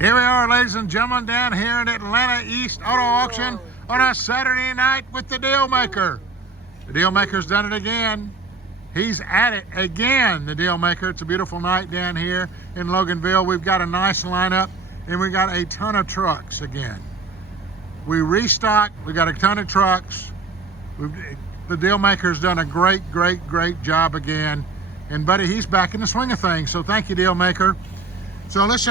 Here we are, ladies and gentlemen, down here at Atlanta East Auto Auction on a Saturday night with the Deal Maker. The Deal Maker's done it again. He's at it again, the Deal Maker. It's a beautiful night down here in Loganville. We've got a nice lineup, and we got a ton of trucks again. We restocked. We got a ton of trucks. The Deal Maker's done a great job again. And buddy, he's back in the swing of things. So thank you, Deal Maker. So let's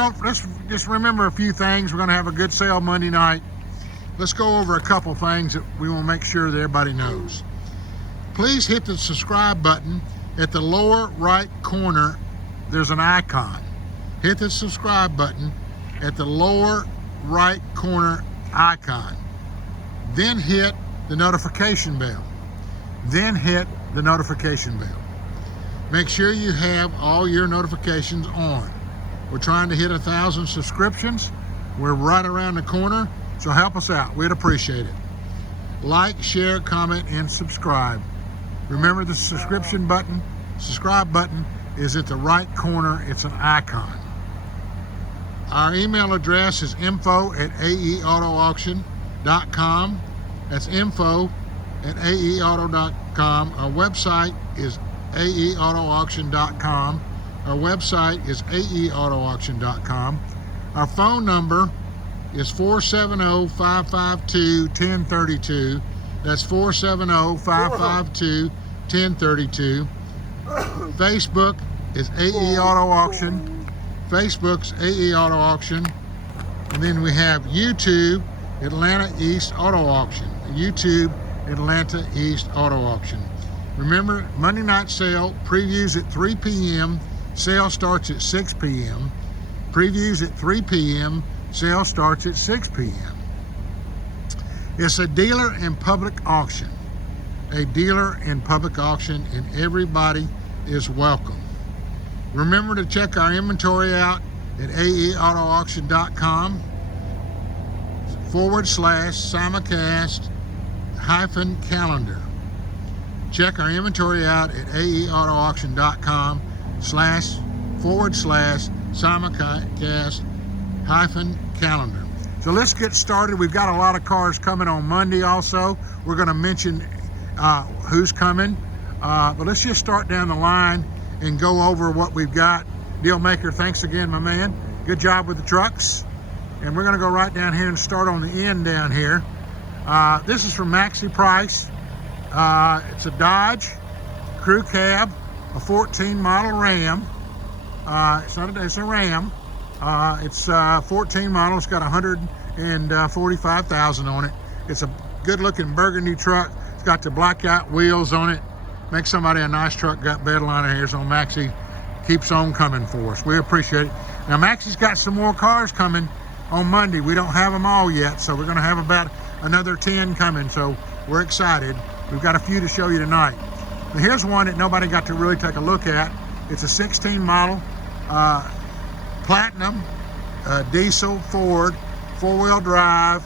just remember a few things. We're going to have a good sale Monday night. Let's go over a couple things that we want to make sure that everybody knows. Please hit the subscribe button. At the lower right corner, there's an icon. Hit the subscribe button at the lower right corner icon. Then hit the notification bell. Then hit the notification bell. Make sure you have all your notifications on. We're trying to hit 1,000 subscriptions. We're right around the corner, so help us out. We'd appreciate it. Like, share, comment, and subscribe. Remember the subscribe button is at the right corner. It's an icon. Our email address is info@aeautoauction.com. That's info@aeauto.com. Our website is aeautoauction.com. Our website is aeautoauction.com. Our phone number is 470-552-1032. That's 470-552-1032. Facebook is AE Auto Auction. Facebook's AE Auto Auction. And then we have YouTube, Atlanta East Auto Auction. YouTube, Atlanta East Auto Auction. Remember, Monday night sale, previews at 3 p.m. Sale starts at 6 p.m. Previews at 3 p.m. Sale starts at 6 p.m. It's a dealer and public auction. A dealer and public auction, and everybody is welcome. Remember to check our inventory out at aeautoauction.com/simulcast-calendar. Check our inventory out at aeautoauction.com/forward/simulcast-calendar. So let's get started. We've got a lot of cars coming on Monday also. We're going to mention who's coming. But let's just start down the line and go over what we've got. Deal Maker, thanks again, my man. Good job with the trucks. And we're going to go right down here and start on the end down here. This is from Maxi Price. It's a Dodge Crew Cab, a 14 model Ram. It's a Ram. It's 14 model. It's got 145,000 on it. It's a good looking burgundy truck. It's got the blackout wheels on it. Makes somebody a nice truck. Got bed liner here, so Maxi keeps on coming for us. We appreciate it. Now Maxi's got some more cars coming on Monday. We don't have them all yet, so we're going to have about another 10 coming. So we're excited. We've got a few to show you tonight. Now here's one that nobody got to really take a look at. It's a 16 model Platinum diesel Ford, 4-wheel drive.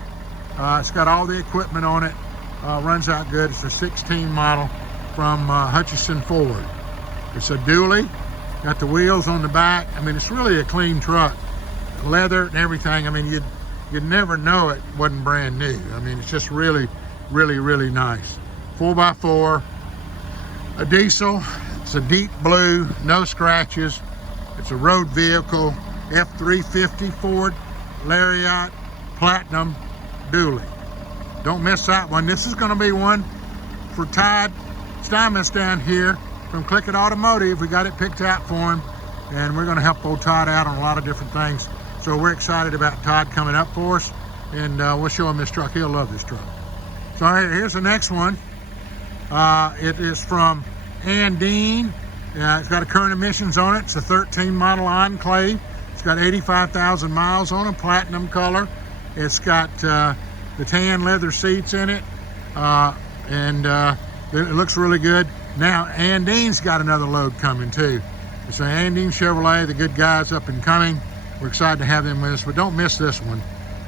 It's got all the equipment on it. Runs out good. It's a 16 model from Hutchinson Ford. It's a dually. Got the wheels on the back. I mean, it's really a clean truck. Leather and everything. I mean, you'd never know it wasn't brand new. I mean, it's just really nice. 4x4, a diesel. It's a deep blue, no scratches. It's a road vehicle, F350 Ford Lariat Platinum dually. Don't miss that one. This is going to be one for Todd Steinmetz down here from Click It Automotive. We got it picked out for him, and we're going to help old Todd out on a lot of different things. So we're excited about Todd coming up for us, and we'll show him this truck. He'll love this truck. So here's the next one. It is from Andine. It's got a current emissions on it. It's a 13 model Enclave. It's got 85,000 miles on it, platinum color. It's got the tan leather seats in it, and it looks really good. Now Andine's got another load coming too. It's an Andine Chevrolet, the good guys up and coming. We're excited to have them with us, but don't miss this one.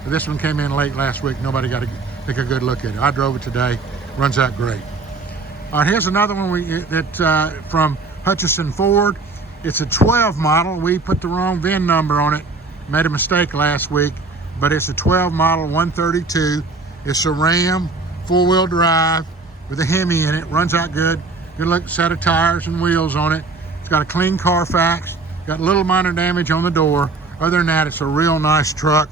This one came in late last week. Nobody got to take a good look at it. I drove it today. Runs out great. All right, here's another one from Hutchinson Ford. It's a 12 model. We put the wrong VIN number on it. Made a mistake last week, but it's a 12 model 132. It's a Ram, 4-wheel drive with a HEMI in it. Runs out good. Good looking set of tires and wheels on it. It's got a clean CARFAX. Got little minor damage on the door. Other than that, it's a real nice truck.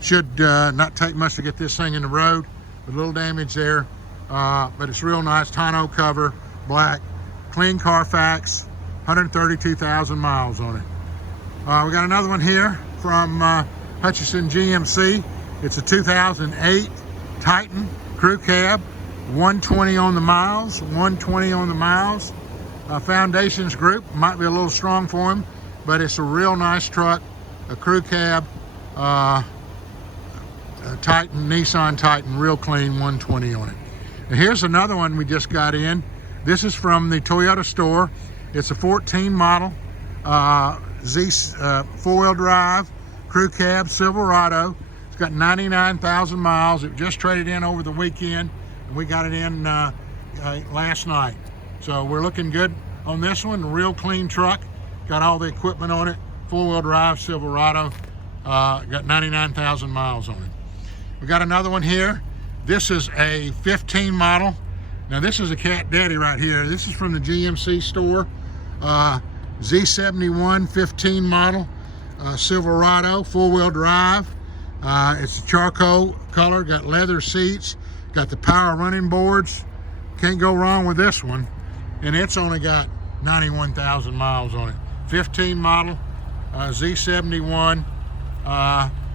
Should not take much to get this thing in the road. A little damage there, but it's real nice. Tonneau cover, black, clean CARFAX, 132,000 miles on it. We got another one here from Hutchinson GMC. It's a 2008 Titan Crew Cab, 120 on the miles, 120 on the miles. Foundations Group, might be a little strong for him, but it's a real nice truck, a crew cab, Titan, Nissan Titan, real clean, 120 on it. And here's another one we just got in. This is from the Toyota store. It's a 14 model, 4-wheel drive, crew cab, Silverado. It's got 99,000 miles. It just traded in over the weekend, and we got it in last night. So we're looking good on this one. Real clean truck. Got all the equipment on it. 4-wheel drive, Silverado. Got 99,000 miles on it. We got another one here. This is a 15 model. Now this is a cat daddy right here. This is from the GMC store. Z71 15 model, Silverado, 4-wheel drive. It's a charcoal color, got leather seats, got the power running boards. Can't go wrong with this one. And it's only got 91,000 miles on it. 15 model, Z71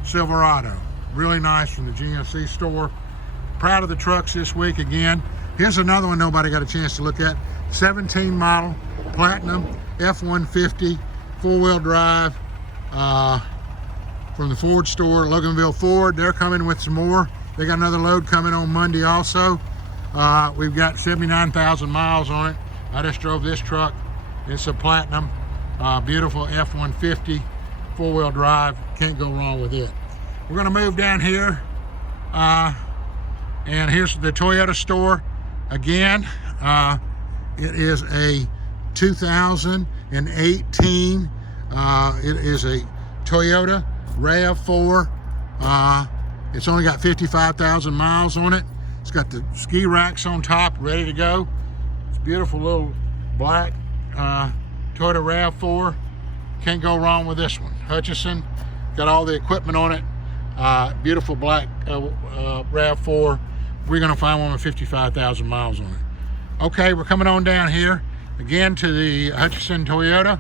Silverado. Really nice from the GMC store. Proud of the trucks this week again. Here's another one nobody got a chance to look at. 17 model Platinum F150 4-wheel drive from the Ford store, Loganville Ford. They're coming with some more. They got another load coming on Monday also. We've got 79,000 miles on it. I just drove this truck. It's a Platinum, beautiful F150 4-wheel drive. Can't go wrong with it. We're gonna move down here, and here's the Toyota store again. It is a 2018. It is a Toyota RAV4. It's only got 55,000 miles on it. It's got the ski racks on top, ready to go. It's a beautiful little black Toyota RAV4. Can't go wrong with this one. Hutchinson, got all the equipment on it. Beautiful black RAV4. We're gonna find one with 55,000 miles on it. Okay, we're coming on down here again to the Hutchinson Toyota.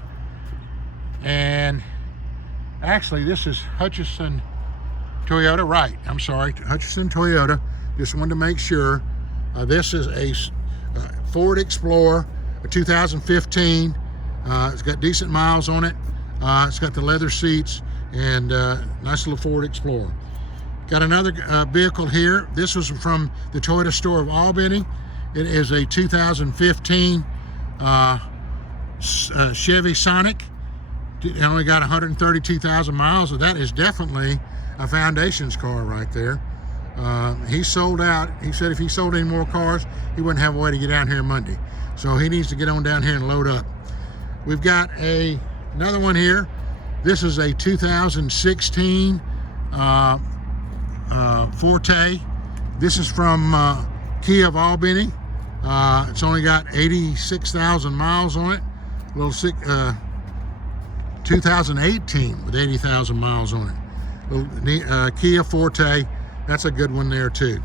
And actually this is Hutchinson Toyota, right, I'm sorry, Hutchinson Toyota. Just wanted to make sure. This is a Ford Explorer, a 2015. It's got decent miles on it. It's got the leather seats and nice little Ford Explorer. Got another vehicle here. This was from the Toyota store of Albany. It is a 2015 Chevy Sonic. It only got 132,000 miles, so that is definitely a Foundations car right there. He sold out. He said if he sold any more cars, he wouldn't have a way to get down here Monday. So he needs to get on down here and load up. We've got another one here. This is a 2016 Forte. This is from Kia of Albany. It's only got 86,000 miles on it. A little 2018 with 80,000 miles on it. Little, Kia Forte. That's a good one there too.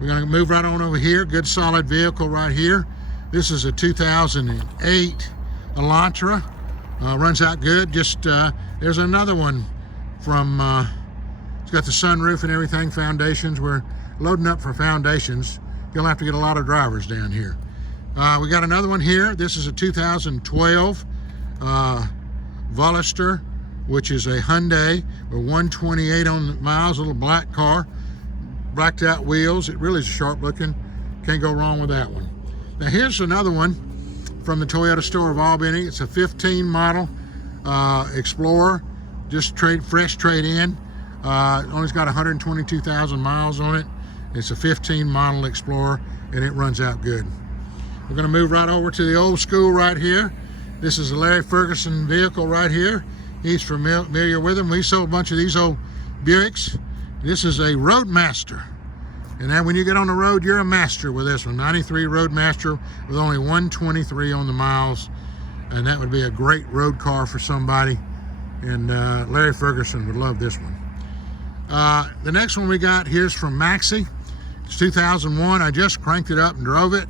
We're going to move right on over here. Good solid vehicle right here. This is a 2008 Elantra. Runs out good. Just there's another one from. It's got the sunroof and everything. Foundations. We're loading up for Foundations. You'll have to get a lot of drivers down here. We got another one here. This is a 2012 Veloster, which is a Hyundai with 128 on the miles. A little black car, blacked out wheels. It really is sharp looking. Can't go wrong with that one. Now here's another one from the Toyota store of Albany. It's a 15 model Explorer, just fresh trade in. Only's got 122,000 miles on it. It's a 15 model Explorer, and it runs out good. We're going to move right over to the old school right here. This is a Larry Ferguson vehicle right here. he's familiar with them. We sold a bunch of these old Buicks. This is a Roadmaster. And then when you get on the road, you're a master with this one. 93 Roadmaster with only 123 on the miles. And that would be a great road car for somebody. And Larry Ferguson would love this one. The next one we got here's from Maxi. It's 2001. I just cranked it up and drove it.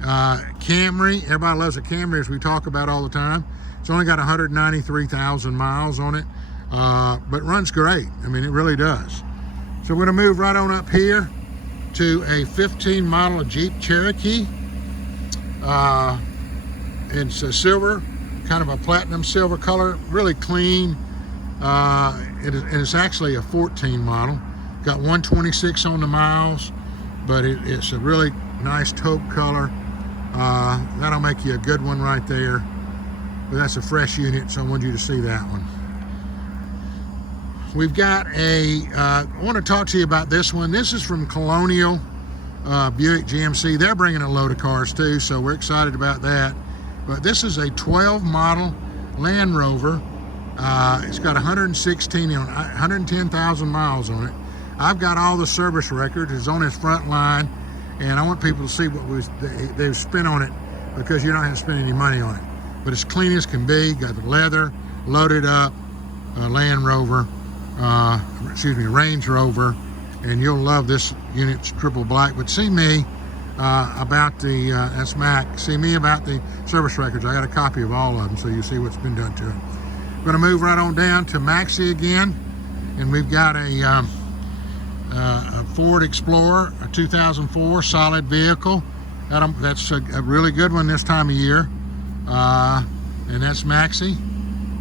Camry. Everybody loves a Camry, as we talk about all the time. It's only got 193,000 miles on it, but runs great. I mean, it really does. So we're going to move right on up here to a 15 model Jeep Cherokee. It's a silver, kind of a platinum silver color, really clean. It's actually a 14 model. Got 126 on the miles, but it's a really nice taupe color. That'll make you a good one right there. But that's a fresh unit, so I wanted you to see that one. We've got I want to talk to you about this one. This is from Colonial Buick GMC. They're bringing a load of cars too, so we're excited about that. But this is a 12 model Land Rover. It's got 110,000 miles on it. I've got all the service records. It's on its front line, and I want people to see what they've spent on it, because you're not going to spend any money on it. But it's clean as can be. Got the leather, loaded up, Land Rover, Range Rover, and you'll love this unit. It's triple black. But see me about the, that's Mac, see me about the service records. I got a copy of all of them, so you see what's been done to it. We're going to move right on down to Maxi again, and we've got a Ford Explorer, a 2004 solid vehicle. That's a really good one this time of year. And that's Maxi.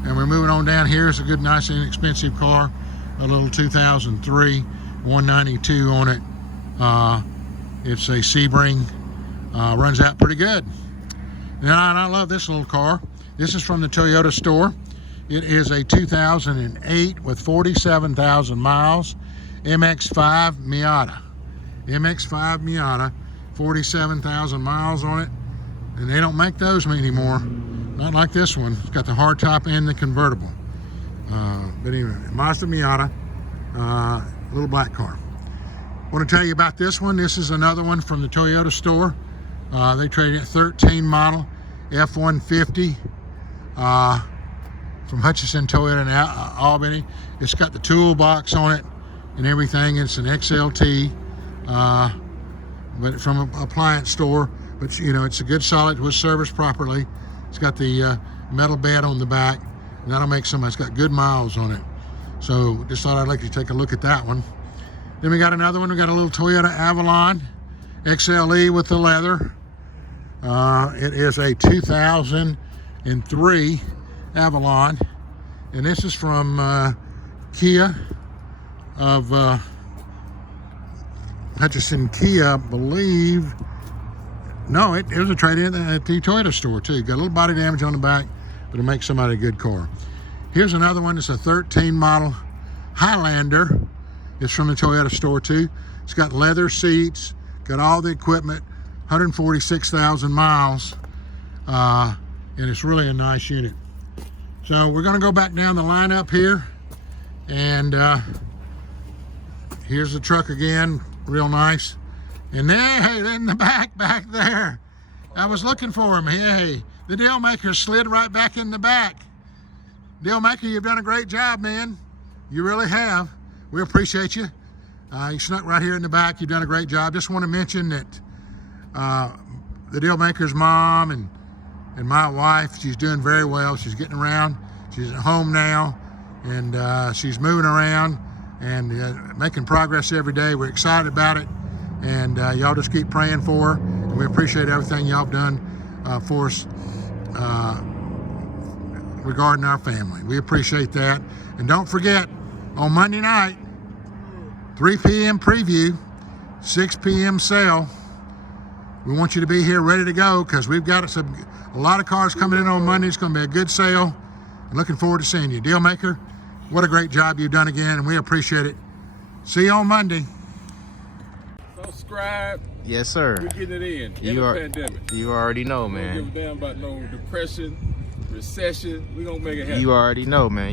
And we're moving on down here. It's a good, nice, inexpensive car. A little 2003, 192 on it. It's a Seabring. Runs out pretty good. And I love this little car. This is from the Toyota store. It is a 2008 with 47,000 miles. MX-5 Miata. MX-5 Miata. 47,000 miles on it. And they don't make those anymore. Not like this one. It's got the hardtop and the convertible. But anyway, Mazda Miata, little black car. I want to tell you about this one. This is another one from the Toyota store. They traded a 13 model F150 from Hutchinson Toyota in Albany. It's got the toolbox on it and everything. It's an XLT, but from an appliance store. But you know, it's a good solid, was serviced properly. It's got the metal bed on the back, and that'll make somebody. It's got good miles on it. So just thought I'd like you to take a look at that one. Then we got another one. We got a little Toyota Avalon XLE with the leather. It is a 2003 Avalon, and this is from Kia of Hutchinson Kia, I believe. No, it was a trade-in at the Toyota store too. Got a little body damage on the back, but it makes somebody a good car. Here's another one. It's a 13 model Highlander. It's from the Toyota store too. It's got leather seats, got all the equipment, 146,000 miles, and it's really a nice unit. So we're going to go back down the lineup here, and here's the truck again, real nice. And there, in the back there, I was looking for him. Hey, the deal maker slid right back in the back. Deal maker, you've done a great job, man. You really have. We appreciate you. You snuck right here in the back. You've done a great job. Just want to mention that the deal maker's mom and my wife, she's doing very well. She's getting around. She's at home now, and she's moving around and making progress every day. We're excited about it. And y'all just keep praying for her. And we appreciate everything y'all have done for us regarding our family. We appreciate that. And don't forget, on Monday night, 3 p.m. preview, 6 p.m. sale. We want you to be here ready to go, because we've got a lot of cars coming in on Monday. It's going to be a good sale. I'm looking forward to seeing you. Deal maker, what a great job you've done again, and we appreciate it. See you on Monday. Subscribe. Yes, sir. We're getting it in the pandemic. You already know, man. We don't give a damn about no depression, recession. We're going to make it happen. You already know, man.